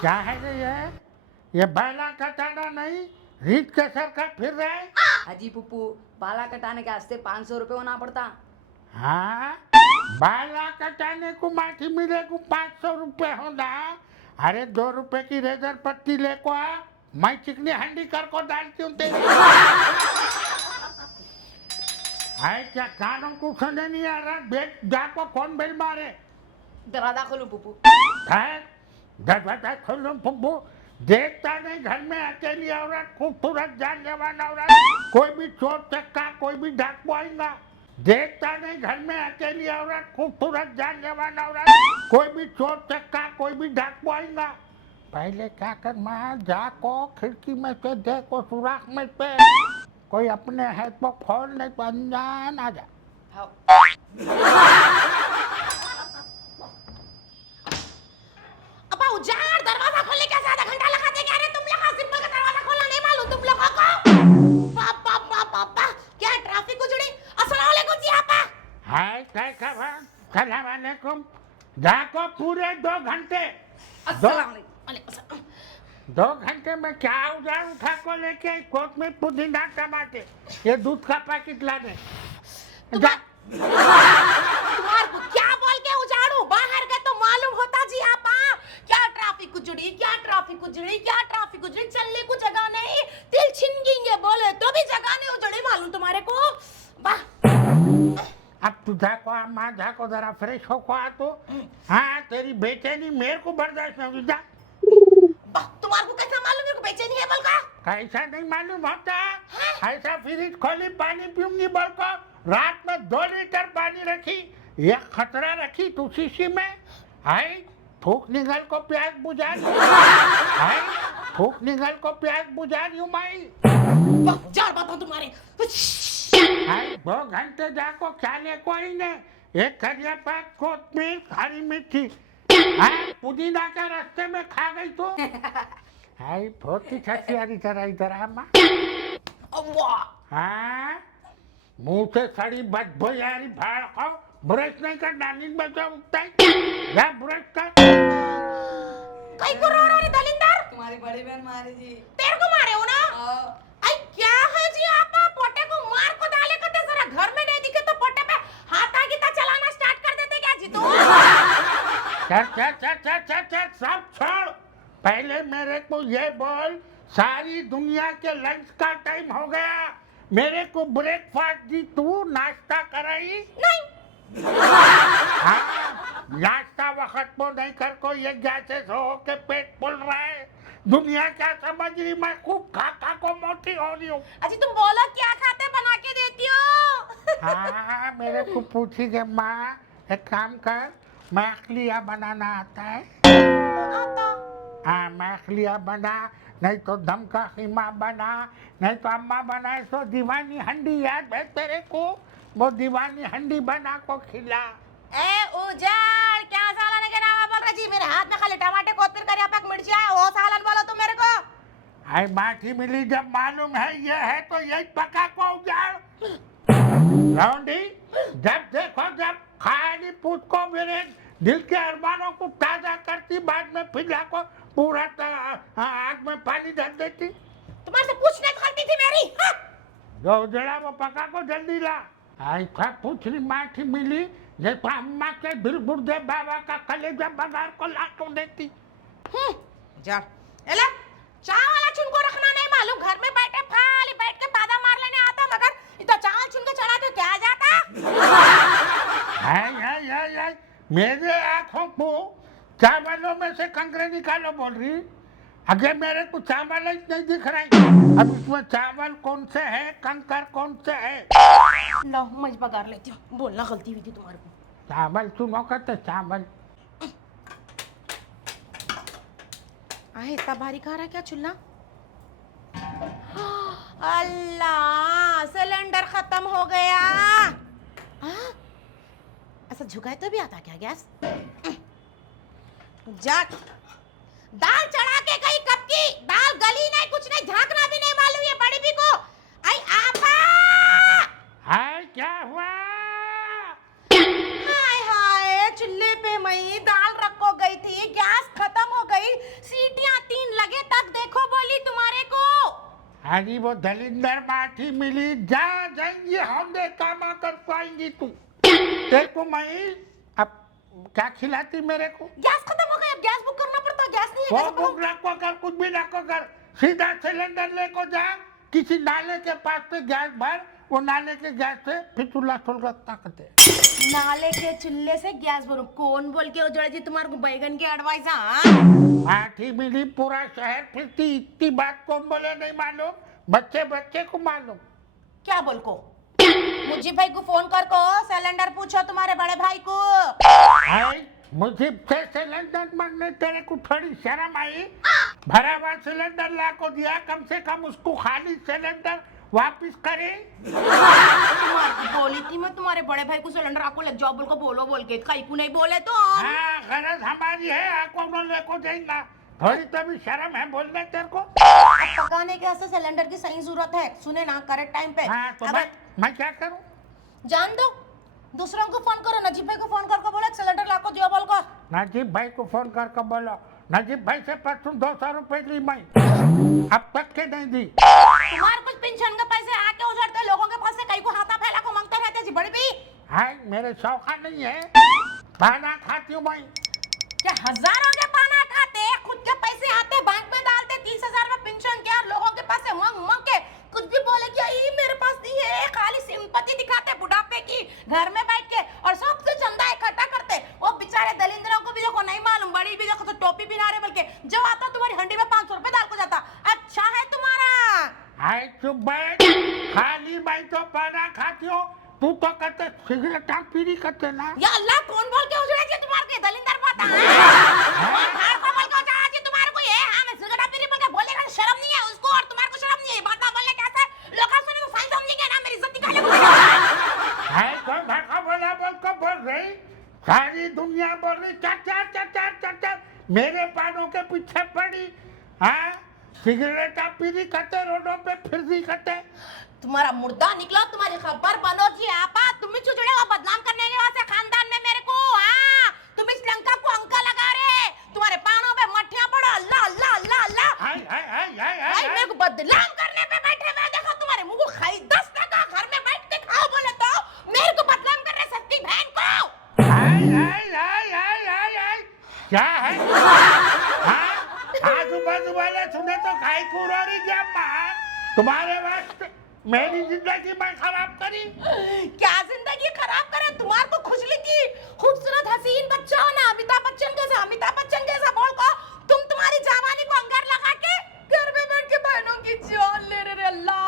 क्या है ये बैला कटाना नहीं, रीत के सर का फिर रहे। अजी पुप्पू, बाला कटाने के वास्ते 500 रुपये होना पड़ता। हाँ, बाला कटाने को माटी मिले को 500 रुपये होना। अरे 2 रुपए की रेजर पट्टी ले को आ, मैं चिकनी हंडी कर को डालती हूँ तेरी। है क्या कानों को सुने नहीं आ रहा? बेट जाको कौन बेल मारे? दरवाजा खोलो पुप्पू। है दरवाजा खोलो पुप्पू। देखता नहीं घर में अकेली औरत, खूबसूरत जानलेवान औरत, कोई भी चोर चक्का कोई भी डाकू आएगा। देखता नहीं घर में अकेली औरत, खूबसूरत जानलेवान औरत, कोई भी चोर चक्का कोई भी डाकू आएगा। पहले क्या कर माँ, जाको खिड़की में से देखो सुराख में पे कोई अपने है तो खोल, नहीं तो अनजान आ जा। हाँ। अबा उजाड़, दरवाजा खोलने के आधा घंटा लगा देंगे। अरे तुम लोग सिंपल का दरवाजा खोलना नहीं मालूम तुम लोगों को? बाप बाप बाप बाप, क्या ट्रैफिक उजड़ी। अस्सलाम वालेकुम जी आपा। हाय क्या खबर? सलाम वालेकुम। जाको पूरे 2 घंटे। अस्सलाम वालेकुम। 2 घंटे में क्या उधार उठा को लेके कोट में पुदीना टमाटे ये दूध का पैकेट लाने जा। तुम्हारे को क्या बोल के उजाड़ू? बाहर गए तो मालूम होता जी आपा। क्या ट्रैफिक उजड़ी, क्या ट्रैफिक उजड़ी, क्या ट्रैफिक उजड़ी। चलने को जगह नहीं, दिल छिन गई बोले तो भी जगह नहीं उजड़ी मालूम तुम्हारे को। वाह, अब तू जाको माँ जाको जरा फ्रेश हो को आ तो। हाँ तेरी बेचैनी मेरे को बर्दाश्त नहीं होगी। जा। तुम्हारे को कैसा मालूम मेरे को बेचैनी है बोल का? कैसा नहीं मालूम होता? ऐसा फ्रिज खोली पानी पीऊंगी बोल को, रात में 2 लीटर पानी रखी, एक खतरा रखी तू शीशी में। हाय फूक निगल को प्यास बुझा दी। हाय फूक निगल को प्यास बुझा दी माई। जार बताऊं तुम्हारे। हाय 2 घंटे जाको क्या ले कोई ने, एक करिया पाक कोतमीर हरी मिर्ची, हाय पुदीना का रास्ते में खा गई तो। हाय बहुत ही छसियारी तरह इधर आ माँ। हाँ मुंह से सड़ी बदबू यारी भाड़ खाओ, ब्रश नहीं कर नानी बचा उठता है। जा ब्रश कर। कई को रो रहा रे दलिंदर? तुम्हारी बड़ी बहन मारी जी। तेरे को मारे हो ना? आई क्या है जी आपा? पोटे को मार को डाले करते जरा घर में नहीं दिखे तो पोटे पे हाथ आगे ता चलाना स्टार्ट कर देते क्या जी तू? चल सब छोड़। पहले मेरे को ये बोल, सारी दुनिया के लंच का टाइम हो गया, मेरे को ब्रेकफास्ट दी तू, नाश्ता कराई नहीं। हाँ नाश्ता वक्त को नहीं कर को, ये गैसेस हो के पेट फूल रहा है। दुनिया क्या समझ रही, मैं खूब खा को मोटी हो रही हूँ। अजी तुम बोलो क्या खाते बना के देती हो? हाँ मेरे को पूछी कि माँ एक काम कर, मैखलिया बनाना आता है? आता। हाँ मैखलिया बना, नहीं तो दम का खीमा बना, नहीं तो अम्मा बनाए सो दीवानी हंडी याद है तेरे को? वो दीवानी हंडी बना को खिला। ए उजाड़, क्या सालन के नाम बोल रहा जी? मेरे हाथ में खाली टमाटे कोतमीर करिया पाक मिर्ची है, वो सालन बोलो तुम मेरे को। आई माठी मिली जब मालूम है ये है तो यही पका को उजाड़। लौंडी जब देखो जब खाली पूछ को मेरे दिल के अरमानों को ताजा करती, बाद में फिजा को पूरा आग में पानी डाल देती। तुम्हारे से पूछने गलती थी मेरी। हाँ? जो उजड़ा वो पका को जल्दी ला। ऐसा पूछनी माठी मिली जैसे अम्मा के दिल गुर्दे बाबा का कलेजा बगार को लाटो देती। जा एला, चावल वाला चुन को रखना नहीं मालूम, घर में बैठे खाली बैठ के पादा मार लेने आता, मगर इतना चावल चुन के चढ़ा तो क्या जाता? है मेरे आंखों को चावलों में से कंकरे निकालो बोल रही। अगे मेरे को चावल ही नहीं दिख रही। अब इसमें चावल कौन से है, कंकर कौन से है? लो मैं बगार लेती हूँ, बोलना गलती हुई थी तुम्हारे को। चावल सुनो कहते चावल। आहे इतना भारी खा रहा है क्या चूल्हा? अल्लाह, सिलेंडर खत्म हो गया। हाँ? ऐसा झुकाए तो भी आता क्या गैस? जा दाल चढ़ा के गई कब की, दाल गली नहीं, कुछ नहीं, झांकना भी नहीं मालूम ये बड़ी भी को। आई आपा, हाय क्या हुआ? हाय हाय, चूल्हे पे मैं दाल रखो गई थी, गैस खत्म हो गई, सीटी अरे वो दलिंदर माठी मिली, जा जाएंगी होंगे काम कर पाएंगी तू। तेरे को मैं अब क्या खिलाती मेरे को? गैस खत्म हो गया, अब गैस बुक करना पड़ता, गैस नहीं है, वो कैसे करूं? बुक रखो कर, कुछ भी रखो कर, सीधा सिलेंडर लेको जा, किसी नाले के पास से गैस भर, वो नाले के गैस से फिर चूल्हा खोल कर ताकते। नाले के चूल्हे से गैस भरो, कौन बोल के उजड़ा जी तुम्हारे को बैगन के एडवाइस? माठी मिली पूरा शहर फिरती, इतनी बात कौन बोले नहीं मालूम, बच्चे बच्चे को मालूम। क्या बोल को? मुझे भाई को फोन कर को सिलेंडर पूछो तुम्हारे बड़े भाई को। मुझे से सिलेंडर मांगने तेरे को थोड़ी शर्म आई? भरा हुआ सिलेंडर ला को दिया, कम से कम उसको खाली सिलेंडर वापस करे। तुम्हारी बोली थी मैं तुम्हारे बड़े भाई को सिलेंडर आपको ले जाओ बोल को, बोलो बोल के, कहीं को नहीं बोले तो। हाँ, गरज हमारी है, आपको लेको जाएगा, थोड़ी तो भी शर्म है बोलने तेरे को। पकाने के वास्ते सिलेंडर की सही जरूरत है, सुने ना करेक्ट टाइम पे। हाँ, तो मैं क्या करूं? जान दो, दूसरों को फोन करो, नजीब भाई को फोन करके बोलो सिलेंडर लाको दियो बोल को। नजीब भाई को फोन करके बोलो, नजीब भाई से परसों 200 रुपए ली मैं, अब तक के नहीं दी। तुम्हारे कुछ पेंशन के पैसे आके उजड़ते लोगों के पास से, कहीं को हाथा फैला को मांगते रहते जी बड़ी भी। हाय, मेरे शौका नहीं है, खाना खाती हूँ मैं। क्या हजारों के पाना खाते, खुद के पैसे आते बैंक में डालते, 30,000 में पेंशन के, और लोगों के पास से मांग मांग के कुछ भी बोले कि ये मेरे पास नहीं है, खाली सिंपैथी दिखाते बुढ़ापे की, घर में बैठ के, और सबसे चंदा इकट्ठा करते। वो बेचारे दलिंदरों को भी देखो नहीं मालूम, बड़ी भी देखो तो टोपी भी ना रहे, बल्कि जब आता तुम्हारी हंडी में 500 रुपए डाल को जाता। अच्छा है तुम्हारा। हाय चुप बैठ, खाली मैं तो पाना खाती हूँ, तू तो कहते सिगरेट पीरी करते ना। या अल्लाह, कौन बोल के उजड़े जी तुम्हारे के दलिंदर माता है? को बोल के उजड़ा जी तुम्हारे को ये, हां मैं सिगरेट पीरी बोल के बोलेगा, शर्म नहीं है उसको, और तुम्हारे को शर्म नहीं है बात बोलने कैसे? लोग सुने तो सही समझेंगे ना, मेरी इज्जत निकाले। हाय तो धक्का बोला बोल को बोल रही, सारी दुनिया बोल रही चाचा चाचा चाचा, मेरे पानों के पीछे पड़ी। हाँ, सिगरेट पीरी करते, रोडों पे फिरती करते। तुम्हारा मुर्दा निकला, तुम्हारी खबर बनो जी आपा, तुम ही चुचड़े को बदनाम करने के वास्ते खानदान में मेरे को। हाँ, तुम इस लंका को अंका लगा रहे, तुम्हारे पानों पे मठियां पड़ो, अल्लाह अल्लाह अल्लाह अल्लाह। हाय हाय हाय हाय भाई मेरे को बदनाम करने पे बैठे हुए देखो, तुम्हारे मुंह को खाई 10 टका घर में बैठ के खाओ बोले तो मेरे को बदनाम कर रहे सस्ती बहन को। हाय हाय हाय हाय हाय हाय, क्या है? हाँ, आजू बाजू वाले सुने तो खाई कुरोरी क्या मां, तुम्हारे वास्ते मेरी जिंदगी में खराब करी। क्या जिंदगी खराब करे? तुम्हारे को खुजली की खूबसूरत हसीन बच्चा हो ना, अमिताभ बच्चन जैसा, अमिताभ बच्चन जैसा बोल को, तुम तुम्हारी जवानी को अंगार लगा के घर में बैठ के बहनों की जान ले रहे। अल्लाह,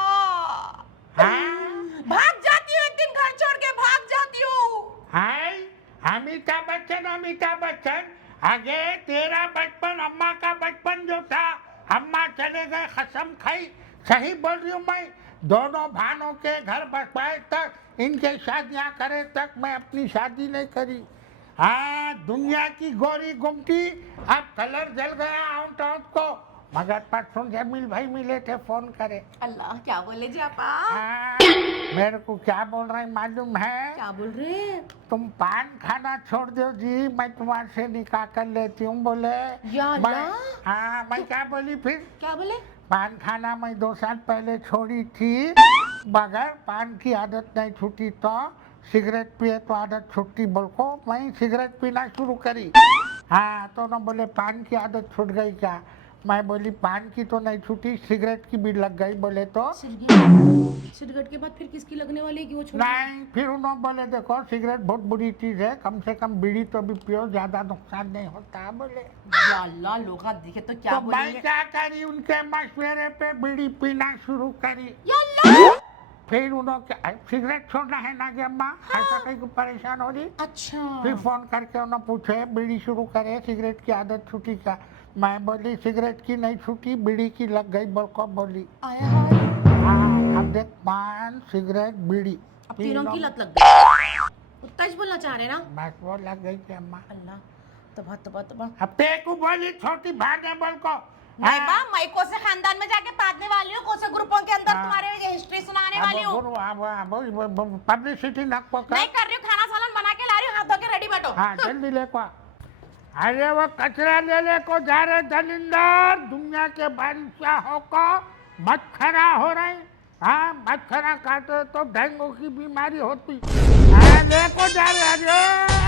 भाग जाती हूँ एक दिन, घर छोड़ के भाग जाती हूँ। हाय, अमिताभ बच्चन, आगे तेरा बचपन, अम्मा का बचपन जो था, अम्मा चले गए, कसम खाई, सही बोल रही हूँ मैं, दोनों भानों के घर बसवाए तक, इनके शादियां करे तक मैं अपनी शादी नहीं करी। हाँ, दुनिया की गोरी गुमटी, अब कलर जल गया आउट आउट को, मगर परसों जमील भाई मिले थे, फोन करे। अल्लाह, क्या बोले जी आपा? हाँ, मेरे को क्या बोल रहे हैं मालूम है? क्या बोल रहे? तुम पान खाना छोड़ दो जी, मैं तुम्हारे से निकाह कर लेती हूँ बोले। या अल्लाह। हाँ, मैं क्या बोली फिर? क्या बोले? पान खाना मैं 2 साल पहले छोड़ी थी, मगर पान की आदत नहीं छूटी तो सिगरेट पिए तो आदत छूटती बोल को मैं सिगरेट पीना शुरू करी। हाँ, तो ना बोले पान की आदत छूट गई क्या? मैं बोली पान की तो नहीं छूटी, सिगरेट की भी लग गई बोले तो। सिगरेट के बाद फिर किसकी लगने वाली है कि वो छोड़? नहीं, फिर उन्होंने बोले देखो सिगरेट बहुत बुरी चीज है, कम से कम बीड़ी तो भी पियो, ज्यादा नुकसान नहीं होता बोले। या अल्लाह, लोग देखे तो क्या तो बोलेंगे? मैं क्या करी, उनके मशवरे पे बीड़ी पीना शुरू करी। या अल्लाह। फिर उन्होंने सिगरेट छोड़ना है ना कि अम्मा, ऐसा कहीं को परेशान हो रही। अच्छा, फिर फोन करके उन्होंने पूछे बीड़ी शुरू करे, सिगरेट की आदत छूटी क्या? मैं बोली सिगरेट की नहीं छूटी, बीड़ी की लग गई बोल को बोली। आया हाय। हाँ, अब देख पान सिगरेट बीड़ी अब तीनों की लत लग गई। उतना ही बोलना चाह रहे ना? बस वो लग गई थी अम्मा। अल्लाह, तबा। अब ते को बोली छोटी भाग है बोल को। मैं बा माइको से खानदान में जाके पादने वाली हूँ, कौन से ग्रुपों के अंदर हाँ। तुम्हारे हिस्ट्री सुनाने वाली हूँ। पब्लिसिटी न को नहीं कर रही हूँ, खाना सालन बना के ला रही हूँ, हाथ धो के रेडी बैठो। हाँ, जल्दी ले को। अरे वो कचरा ले को जा रहे दलिंदर, दुनिया के बादशाहों को मच्छरा हो रहे, हाँ मच्छरा काटे तो डेंगू की बीमारी होती। हाँ, लेको जा रहे